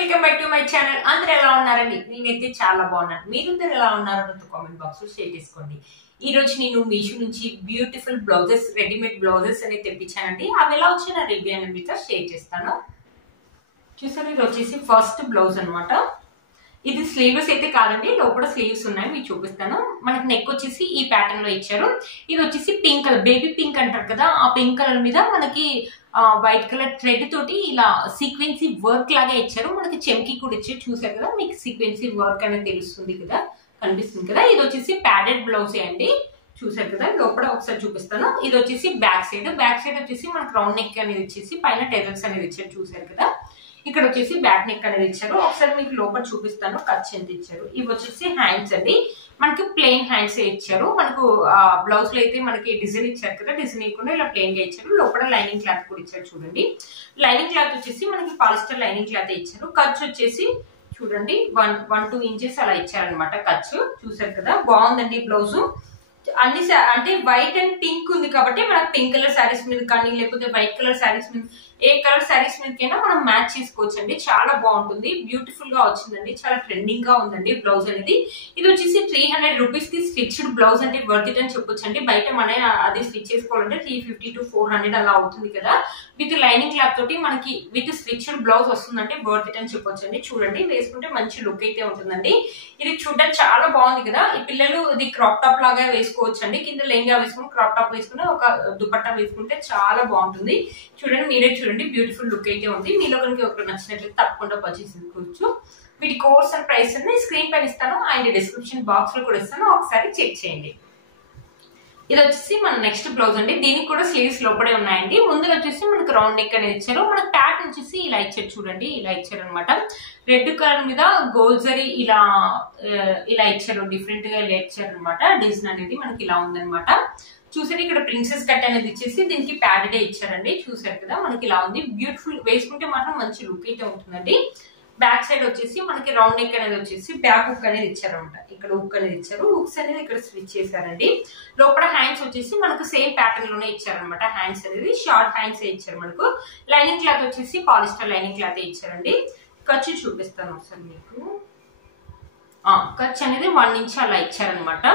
Welcome back to my channel. అందరూ ఎలా ఉన్నారండి? నేనైతే చాలా బాగున్నాను. మీరందరూ ఎలా ఉన్నారో నాతో కామెంట్ బాక్స్ లో షేర్ చేసుకోండి. ఈ రోజు నేను మీషో నుంచి బ్యూటిఫుల్ బ్లౌజెస్, రెడీమేడ్ బ్లౌజెస్ అనేది తెప్పించానండి. అవి ఎలా వచ్చిన రివ్యూ అనేది మీతో షేర్ చేస్తాను. చూసారు, ఇది వచ్చేసి ఫస్ట్ బ్లౌజ్ అనమాట. ఇది స్లీవ్స్ అయితే కాదండి, లోపల స్లీవ్స్ ఉన్నాయి, మీకు చూపిస్తాను. మనకి నెక్ వచ్చేసి ఈ ప్యాటర్న్ లో ఇచ్చారు. ఇది వచ్చేసి పింక్ కలర్, బేబీ పింక్ అంటారు కదా, ఆ పింక్ కలర్ మీద మనకి వైట్ కలర్ థ్రెడ్ తోటి ఇలా సీక్వెన్సీ వర్క్ లాగా ఇచ్చారు. మనకి చెంకి కూడా ఇచ్చారు. చూసారు కదా, మీకు సీక్వెన్సీ వర్క్ అనేది తెలుస్తుంది కదా, కనిపిస్తుంది కదా. ఇది వచ్చేసి ప్యాడెడ్ బ్లౌజ్ అండి. చూసారు కదా, లోపల ఒకసారి చూపిస్తాను. ఇది వచ్చేసి బ్యాక్ సైడ్ వచ్చేసి మనకు రౌండ్ నెక్ అనేది ఇచ్చేసి పైన టెజల్స్ అనేది ఇచ్చారు. చూసారు కదా, ఇక్కడ వచ్చేసి బ్యాక్ నెక్ అనేది ఇచ్చారు. ఒకసారి మీకు లోపల చూపిస్తాను ఖర్చు ఎంత ఇచ్చారు. ఇవి వచ్చేసి హ్యాండ్స్ అండి, మనకి ప్లెయిన్ హ్యాండ్స్ ఇచ్చారు. మనకు బ్లౌజ్ లో అయితే మనకి డిజైన్ ఇచ్చారు కదా, డిజైన్ ఇవ్వకుండా ఇలా ప్లెయిన్ గా ఇచ్చారు. లోపల లైనింగ్ క్లాత్ కూడా ఇచ్చారు. చూడండి, లైనింగ్ క్లాత్ వచ్చేసి మనకి పాలిస్టర్ లైనింగ్ క్లాత్ ఇచ్చారు. ఖర్చు వచ్చేసి చూడండి 1-2 ఇంచెస్ అలా ఇచ్చారనమాట ఖర్చు. చూసారు కదా, బాగుందండి బ్లౌజ్. అన్ని అంటే వైట్ అండ్ పింక్ ఉంది కాబట్టి మనకు పింక్ కలర్ శారీస్ మీద కానీ, లేకపోతే వైట్ కలర్ శారీస్ మీద, ఏ కలర్ శారీస్ మీదకైనా మనం మ్యాచ్ చేసుకోవచ్చు అండి. చాలా బాగుంటుంది, బ్యూటిఫుల్ గా వచ్చిందండి, చాలా ట్రెండింగ్ గా ఉందండి బ్లౌజ్ అనేది. ఇది వచ్చేసి 300 రూపీస్ కి స్టిచ్డ్ బ్లౌజ్ అంటే వర్త్ ఇట్ అని చెప్పొచ్చు అండి. బయట మన అది స్టిచ్ చేసుకోవాలంటే 350 to 400 అలా అవుతుంది కదా. విత్ లైనింగ్ క్లాత్ తోటి మనకి విత్ స్టిచ్డ్ బ్లౌజ్ వస్తుందంటే వర్త్ ఇట్ అని చెప్పొచ్చు అండి. చూడండి, వేసుకుంటే మంచి లుక్ అయితే ఉంటుందండి. ఇది చూడడానికి చాలా బాగుంది కదా. ఈ పిల్లలు ఇది క్రాప్ టాప్ లాగా వేసుకోవచ్చు అండి. కింద లెహంగా వేసుకుని క్రాప్ టాప్ వేసుకుని ఒక దుపట్టా వేసుకుంటే చాలా బాగుంటుంది. చూడండి, మీరే చూడండి, బ్యూటిఫుల్ లుక్ అయితే ఉంది. మీలో కనుక ఒకరు నచ్చినట్లయితే తప్పకుండా పర్చేస్ చేసుకోవచ్చు. వీటి కోర్స్ అండ్ ప్రైస్ అన్ని స్క్రీన్ పైన ఇస్తాను అండ్ డిస్క్రిప్షన్ బాక్స్ లో కూడా ఇస్తాను, ఒకసారి చెక్ చేయండి. ఇది వచ్చేసి మన నెక్స్ట్ బ్లౌజ్ అండి. దీనికి కూడా స్లీవ్స్ లోపడే ఉన్నాయండి. ముందులో వచ్చేసి మనకు రౌండ్ నెక్ అనేది ఇచ్చారు. మనకు ప్యాటర్న్ వచ్చేసి ఇలా ఇచ్చారు. చూడండి, ఇలా ఇచ్చారు అనమాట. రెడ్ కలర్ మీద గోల్డ్ జరీ ఇలా ఇచ్చారు. డిఫరెంట్ గా ఇలా ఇచ్చారు అనమాట. డిజైన్ అనేది మనకి ఇలా ఉందనమాట. చూసారు, ఇక్కడ ప్రిన్సెస్ కట్ అనేది ఇచ్చేసి దీనికి ప్యాడెడ్ ఇచ్చారండి. చూసారు కదా, మనకి ఇలా ఉంది. బ్యూటిఫుల్, వేసుకుంటే మాత్రం మంచి లుక్ అయితే ఉంటుందండి. బ్యాక్ సైడ్ వచ్చేసి మనకి రౌండ్ నెక్ అనేది వచ్చేసి బ్యాక్ హుక్ అనేది ఇచ్చారనమాట. ఇక్కడ హుక్ అనేది ఇచ్చారు. హుక్స్ అనేది ఇక్కడ స్టిచ్ చేశారండి. లోపల హ్యాండ్స్ వచ్చేసి మనకు సేమ్ ప్యాటర్న్ లోనే ఇచ్చారనమాట. హ్యాండ్స్ అనేది షార్ట్ హ్యాండ్స్ ఇచ్చారు. మనకు లైనింగ్ క్లాత్ వచ్చేసి పాలిస్టర్ లైనింగ్ క్లాత్ ఇచ్చారండి. ఖర్చు చూపిస్తాను ఒకసారి మీకు. ఖర్చు అనేది 1 ఇంచ్ అలా ఇచ్చారనమాట.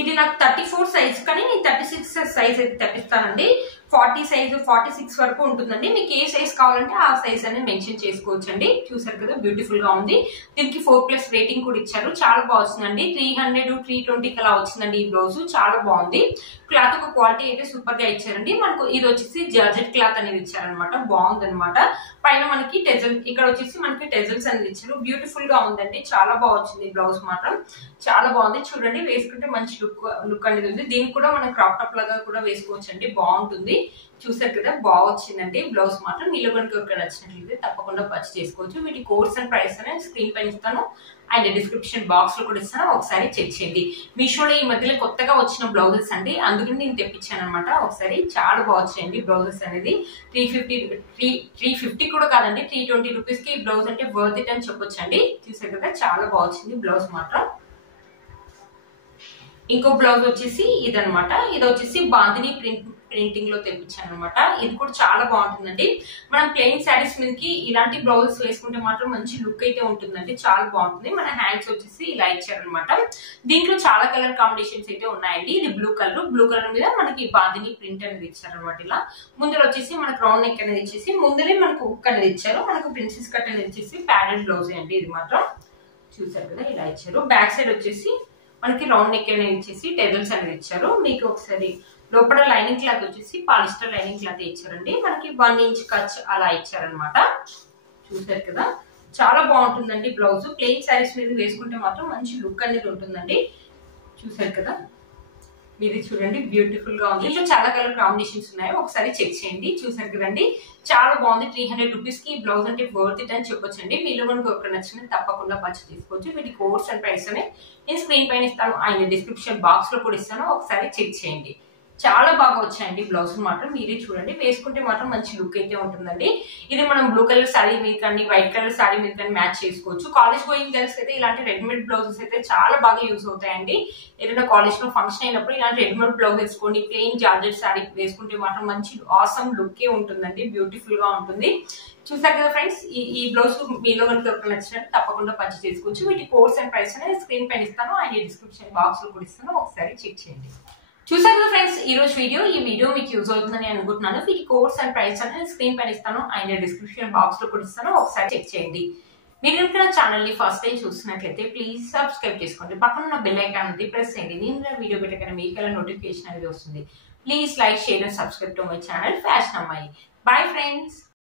ఇది నాకు 34 సైజ్, కానీ నేను 36 సైజ్ అయితే తెప్పిస్తానండి. 40 సైజు 46 వరకు ఉంటుందండి. మీకు ఏ సైజ్ కావాలంటే ఆ సైజ్ అనేది మెన్షన్ చేసుకోవచ్చు అండి. చూసారు కదా, బ్యూటిఫుల్ గా ఉంది. దీనికి 4+ రేటింగ్ కూడా ఇచ్చారు. చాలా బాగుందండి. 300-320 అలా వచ్చిందండి ఈ బ్లౌజ్. చాలా బాగుంది. క్లాత్ ఒక క్వాలిటీ అయితే సూపర్ గా ఇచ్చారండి. మనకు ఇది వచ్చేసి జార్జెట్ క్లాత్ అనేది ఇచ్చారనమాట. బాగుంది అనమాట. పైన మనకి టెజల్, ఇక్కడ వచ్చేసి మనకి టెజల్స్ అనేది ఇచ్చారు. బ్యూటిఫుల్ గా ఉందండి. చాలా బాగా వచ్చింది బ్లౌజ్ మాత్రం. చాలా బాగుంది. చూడండి, వేసుకుంటే మంచి లుక్ అనేది ఉంది. దీనికి కూడా మనం క్రాప్ టాప్ లాగా కూడా వేసుకోవచ్చు అండి. బాగుంటుంది. చూసారు కదా, బాగా వచ్చిందండి బ్లౌజ్ మాత్రం. మీలో కనుక ఎవరికి నచ్చినట్లయితే తప్పకుండా పర్చేస్ చేసుకోవచ్చు. వీటి కోర్స్ అండ్ ప్రైస్ అనేది స్క్రీన్ పైన ఇస్తాను అండ్ డిస్క్రిప్షన్ బాక్స్ లో కూడా ఇస్తాను, ఒకసారి చెక్ చేయండి. మీషోలో ఈ మధ్యలో కొత్తగా వచ్చిన బ్లౌజెస్ అండి, అందుకని నేను తెప్పించాను అనమాట. ఒకసారి చాలా బాగా వచ్చాయండి బ్లౌజెస్ అనేది. 350 కూడా కాదండి, 320 రూపీస్ కి ఈ బ్లౌజ్ అంటే వర్త్ ఇట్ అని చెప్పొచ్చు అండి. చూసారు కదా, చాలా బాగా వచ్చింది బ్లౌజ్ మాత్రం. ఇంకో బ్లౌజ్ వచ్చేసి ఇదనమాట. ఇది వచ్చేసి బాందిని ప్రింటింగ్ లో తెప్పించాను అనమాట. ఇది కూడా చాలా బాగుంటుందండి. మనం ప్లెయిన్ శారీస్ మీదకి ఇలాంటి బ్లౌజెస్ వేసుకుంటే మాత్రం మంచి లుక్ అయితే ఉంటుందండి. చాలా బాగుంటుంది. మన హ్యాండ్స్ వచ్చేసి ఇలా ఇచ్చారనమాట. దీంట్లో చాలా కలర్ కాంబినేషన్స్ అయితే ఉన్నాయండి. ఇది బ్లూ కలర్ మీద మనకి బాందిని ప్రింట్ అనేది ఇచ్చారనమాట. ఇలా ముందులో వచ్చేసి మనకు రౌండ్ నెక్ అనేది ఇచ్చేసి ముందరే మనకు హుక్ అనేది ఇచ్చారు. మనకు ప్రిన్సెస్ కట్ అనేది ఇచ్చేసి ప్యాడెడ్ బ్లౌజ్ అండి ఇది మాత్రం. చూసారు కదా, ఇలా ఇచ్చారు. బ్యాక్ సైడ్ వచ్చేసి మనకి రౌండ్ నెక్ అనేది ఇచ్చేసి టెజల్స్ అనేది ఇచ్చారు. మీకు ఒకసారి లోపల లైనింగ్ క్లాత్ వచ్చేసి పాలిస్టర్ లైనింగ్ క్లాత్ ఇచ్చారండి. మనకి 1 ఇంచ్ ఖర్చు అలా ఇచ్చారనమాట. చూసారు కదా, చాలా బాగుంటుందండి బ్లౌజ్. ప్లెయిన్ శారీస్ మీద వేసుకుంటే మాత్రం మంచి లుక్ అనేది ఉంటుందండి. చూసారు కదా, మీది చూడండి, బ్యూటిఫుల్ గా ఉంది. ఇట్లా చాలా కలర్ కాంబినేషన్స్ ఉన్నాయి, ఒకసారి చెక్ చేయండి. చూసారు కదండి, చాలా బాగుంది. 300 రూపీస్ కి ఈ బ్లౌజ్ అంటే వర్త్ ఇట్ అని చెప్పొచ్చు అండి. మీలో కనుక ఒకరు నచ్చిన తప్పకుండా పర్చేస్ చేసుకోవచ్చు. వీటి కోర్స్ అండ్ ప్రైస్ అనే నేను స్క్రీన్ పైన ఇస్తాను అండ్ డిస్క్రిప్షన్ బాక్స్ లో కూడా ఇస్తాను, ఒకసారి చెక్ చేయండి. చాలా బాగా వచ్చాయండి బ్లౌజ్ మాత్రం. మీరే చూడండి, వేసుకుంటే మాత్రం మంచి లుక్ అయితే ఉంటుందండి. ఇది మనం బ్లూ కలర్ సారీ మీద కానీ వైట్ కలర్ సారీ మీద కానీ మ్యాచ్ చేసుకోవచ్చు. కాలేజ్ గోయింగ్ గర్ల్స్ అయితే ఇలాంటి రెడీమేడ్ బ్లౌజెస్ అయితే చాలా బాగా యూస్ అవుతాయండి. ఏదైనా కాలేజ్ లో ఫంక్షన్ అయినప్పుడు ఇలాంటి రెడీమేడ్ బ్లౌజ్ వేసుకోండి, ప్లెయిన్ జార్జెట్ సారీ వేసుకుంటే మాత్రం మంచి ఆసమ్ లుక్ ఉంటుందండి, బ్యూటిఫుల్ గా ఉంటుంది. చూసారు కదా ఫ్రెండ్స్, ఈ బ్లౌజ్ మీలో కనుక నచ్చినట్టు తప్పకుండా పర్చేస్ చేసుకోవచ్చు. వీటి కోర్స్ అండ్ ప్రైస్ అనేది స్క్రీన్ పైన ఇస్తాను అండ్ డిస్క్రిప్షన్ బాక్స్ లో కూడా ఇస్తాను, ఒకసారి చెక్ చేయండి. చూసారు కదా ఫ్రెండ్స్ ఈ రోజు ఈ వీడియో మీకు యూజ్ అవుతుందని అనుకుంటున్నాను. వీటి కోర్స్ అండ్ ప్రైస్ అనేది స్క్రీన్ పైన ఇస్తాను అండ్ డిస్క్రిప్షన్ బాక్స్ లో కూడా ఇస్తాను, ఒకసారి చెక్ చేయండి. మీరు కనుక నా ఛానల్ ని ఫస్ట్ టైం చూస్తున్నట్లయితే ప్లీజ్ సబ్స్క్రైబ్ చేసుకోండి. పక్కన ఉన్న బెల్ ఐకాన్ ఉంది, ప్రెస్ చేయండి. నేను వీడియో పెట్టగానే మీకు ఎలా నోటిఫికేషన్ అనేది వస్తుంది. Please like, share and subscribe to my channel fashion అమ్మాయి. Bye friends.